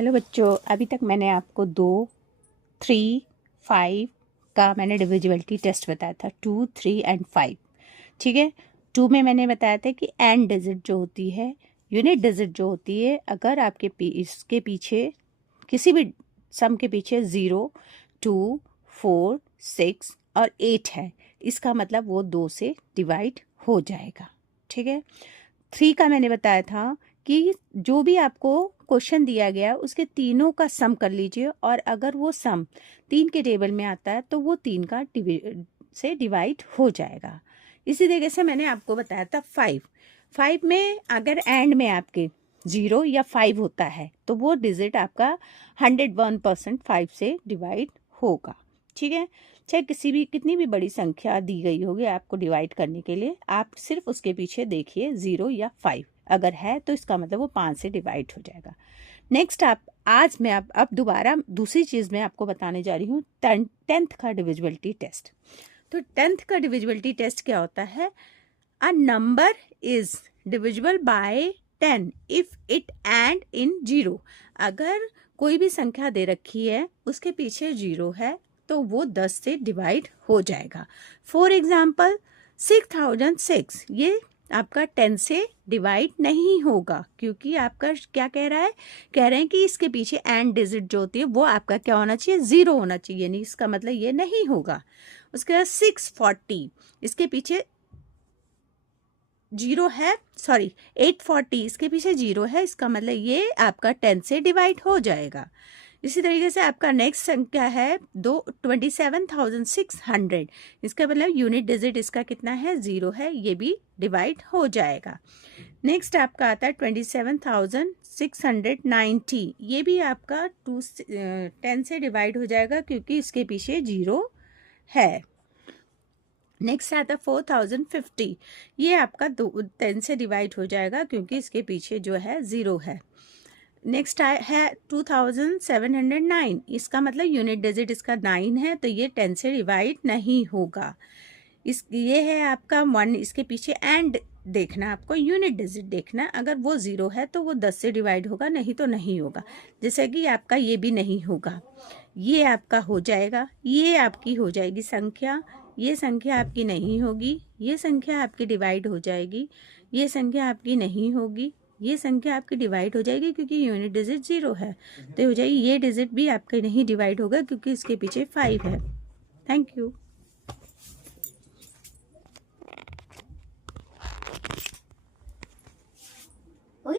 Hello बच्चों, अभी तक मैंने आपको 2, 3, 5 का मैंने डिविजिबिलिटी टेस्ट बताया था। 2, 3 एंड 5। ठीक है। 2 में मैंने बताया था कि एंड डिजिट जो होती है, यूनिट डिजिट जो होती है, अगर आपके इसके पीछे किसी भी सम के पीछे 0, 2, 4, 6 और 8 है, इसका मतलब वो 2 से डिवाइड हो जाएगा। ठीक है। 3 का मैंने बताया था कि जो भी आपको क्वेश्चन दिया गया उसके तीनों का सम कर लीजिए, और अगर वो सम 3 के टेबल में आता है तो वो 3 का से डिवाइड हो जाएगा। इसी तरीके से मैंने आपको बताया था 5 में अगर एंड में आपके 0 या 5 होता है तो वो डिजिट आपका 101% 5 से डिवाइड होगा। ठीक है। चाहे कितनी भी बड़ी संख्या दी गई होगी आपको डिवाइड करने के लिए, आप सिर्फ उसके पीछे देखिए 0 या 5 अगर है तो इसका मतलब वो 5 से डिवाइड हो जाएगा। नेक्स्ट आज मैं अब दोबारा दूसरी चीज़ मैं आपको बताने जा रही हूँ, 10th का डिविजिबिलिटी टेस्ट। तो 10th का डिविजिबिलिटी टेस्ट क्या होता है? A number is divisible by 10 if it and in 0। अगर कोई भी संख्या दे रखी है उसके पीछे 0 है तो वो 10 से डिवाइड हो जाएगा। फॉर एग्जाम्पल 6006, ये आपका 10 से डिवाइड नहीं होगा, क्योंकि आपका क्या कह रहा है? कह रहे हैं कि इसके पीछे एंड डिजिट जो होती है वो आपका क्या होना चाहिए? 0 होना चाहिए, यानी इसका मतलब ये नहीं होगा। उसके बाद 640, इसके पीछे 0 है, 840, इसके पीछे 0 है, इसका मतलब ये आपका 10 से डिवाइड हो जाएगा। इसी तरीके से आपका नेक्स्ट संख्या है 27,600, इसका मतलब यूनिट डिजिट इसका कितना है? 0 है, ये भी डिवाइड हो जाएगा। नेक्स्ट आपका आता है 27,690, ये भी आपका 10 से डिवाइड हो जाएगा क्योंकि इसके पीछे 0 है। नेक्स्ट आता है 4050, ये आपका 10 से डिवाइड हो जाएगा क्योंकि इसके पीछे जो है 0 है। नेक्स्ट है 2709, इसका मतलब यूनिट डिजिट इसका 9 है, तो ये 10 से डिवाइड नहीं होगा। ये है आपका 1, इसके पीछे एंड देखना, आपको यूनिट डिजिट देखना, अगर वो 0 है तो वो 10 से डिवाइड होगा, नहीं तो नहीं होगा। जैसे कि आपका ये भी नहीं होगा, ये आपका हो जाएगा, ये आपकी हो जाएगी संख्या, ये संख्या आपकी नहीं होगी, ये संख्या आपकी डिवाइड हो जाएगी, ये संख्या आपकी नहीं होगी, ये संख्या आपकी डिवाइड हो जाएगी क्योंकि यूनिट डिजिट 0 है, तो हो जाएगी। ये डिजिट भी आपके नहीं डिवाइड होगा क्योंकि इसके पीछे 5 है। Thank you.